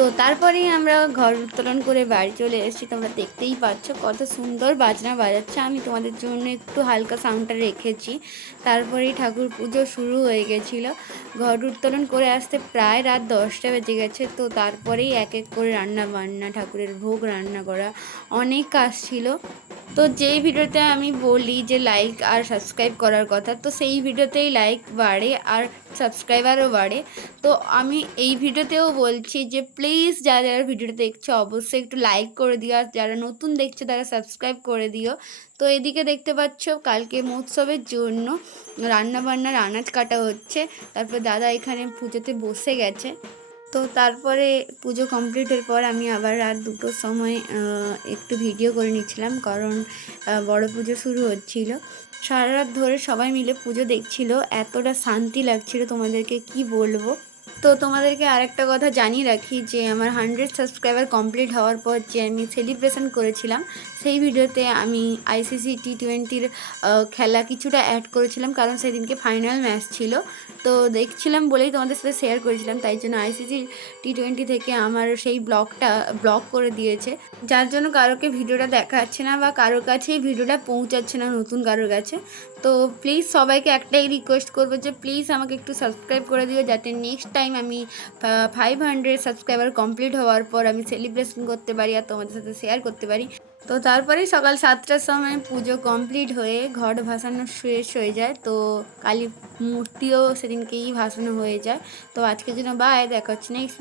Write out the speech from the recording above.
তো তারপরেই আমরা ঘর উত্তোলন করে বাড়ি চলে এসেছি। তোমরা দেখতেই পাচ্ছ কত সুন্দর বাজনা বাজাচ্ছে। আমি তোমাদের জন্য একটু হালকা সাউন্ডটা রেখেছি। তারপরেই ঠাকুর পুজো শুরু হয়ে গেছিলো। ঘর উত্তোলন করে আসতে প্রায় রাত 10টা বেজে গেছে। তো তারপরেই এক এক করে রান্না বান্না, ঠাকুরের ভোগ রান্না করা, অনেক কাজ ছিল। তো যেই ভিডিওতে আমি বলি যে লাইক আর সাবস্ক্রাইব করার কথা, তো সেই ভিডিওতেই লাইক বাড়ে আর সাবস্ক্রাইবারও বাড়ে। তো আমি এই ভিডিওতেও বলছি যে প্লিজ যারা যারা ভিডিওটা দেখছো অবশ্যই একটু লাইক করে দিও, আর যারা নতুন দেখছো তারা সাবস্ক্রাইব করে দিও। তো এদিকে দেখতে পাচ্ছ কালকে মহোৎসবের জন্য রান্নাবান্নার আনাজ কাটা হচ্ছে। তারপর দাদা এখানে পুজোতে বসে গেছে। তো তারপরে পুজো কমপ্লিটের পর আমি আবার রাত 2টোর সময় একটু ভিডিও করে নিচ্ছিলাম, কারণ বড় পুজো শুরু হচ্ছিল। সারা রাত ধরে সবাই মিলে পুজো দেখছিল, এতটা শান্তি লাগছিল তোমাদেরকে কি বলবো। তো তোমাদেরকে আরেকটা কথা জানিয়ে রাখি যে আমার 100 সাবস্ক্রাইবার কমপ্লিট হওয়ার পর যে আমি সেলিব্রেশন করেছিলাম, সেই ভিডিওতে আমি ICC T20-র খেলা কিছুটা অ্যাড করেছিলাম, কারণ সেদিনকে ফাইনাল ম্যাচ ছিল। তো দেখছিলাম বলেই তোমাদের সাথে শেয়ার করেছিলাম, তাই জন্য ICC T20 থেকে আমার সেই ব্লক করে দিয়েছে, যার জন্য কারোকে ভিডিওটা দেখাচ্ছে না বা কারোর কাছেই ভিডিওটা পৌঁছাচ্ছে না, নতুন কারোর কাছে। তো প্লিজ সবাইকে একটাই রিকোয়েস্ট করবো যে প্লিজ আমাকে একটু সাবস্ক্রাইব করে দিও, যাতে নেক্সট টাইম আমি 500 সাবস্ক্রাইবার কমপ্লিট হওয়ার পর আমি সেলিব্রেশন করতে পারি আর তোমাদের সাথে শেয়ার করতে পারি। তো তারপরে সকাল 7টার সময় পুজো কমপ্লিট হয়ে ঘট ভাসানো শেষ হয়ে যায়। তো কালী মূর্তিও সেদিনকেই ভাসানো হয়ে যায়। তো আজকের জন্য বাই, দেখা হচ্ছে নেক্সট।